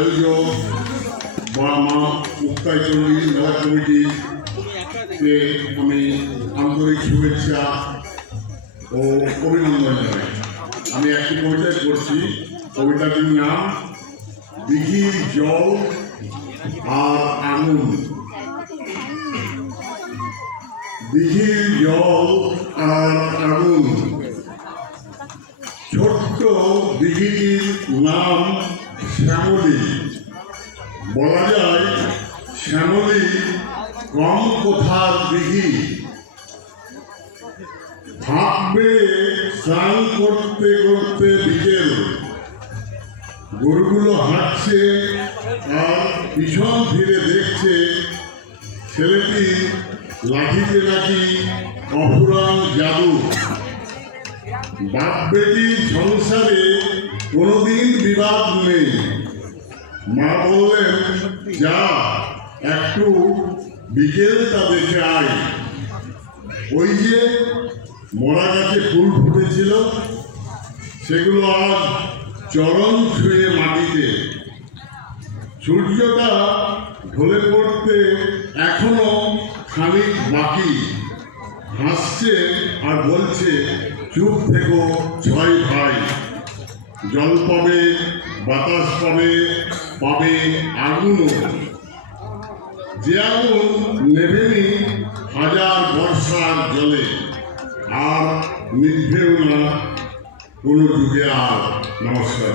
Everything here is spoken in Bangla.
আয়োজক বা মা মুক্তাইচন্ডী মেলা কমিটিকে আমি আন্তরিক শুভেচ্ছা ও অভিনন্দন জানাই। আমি একটি কবিতা করছি, কবিতাটির নাম দিঘির জল আর আগুন। দিঘির জল আর আগুন, ছোট্ট দিঘিটির নাম শ্যামলী। বলা যায় শ্যামলী কম কোথার দিঘি। ভাব বেড়ে স্নান করতে করতে বিকেল, গরুগুলো হাঁটছে আর পিছন ফিরে দেখছে ছেলেটি লাঠিতে নাকি অপুরাণ জাদু। বাপ বেটির সংসারে কোনোদিন বিবাদ নেই। মা বললেন, যা একটু বিকেলটা দেখে আয়। ওই যে মরা গাছে ফুল ফুটেছিল, সেগুলো আজ চরণ ছুঁয়ে মাটিতে। সূর্যটা ঢলে পড়তে এখনো খানিক বাকি। হাসছে আর বলছে, চুপ থেকো ছয় ভাই। জল পাবে, বাতাস পাবে, পাবে আগুনও। যে আগুন নেভেনি হাজার বর্ষার জলে, আর নিভেও না কোনো যুগে আর। নমস্কার।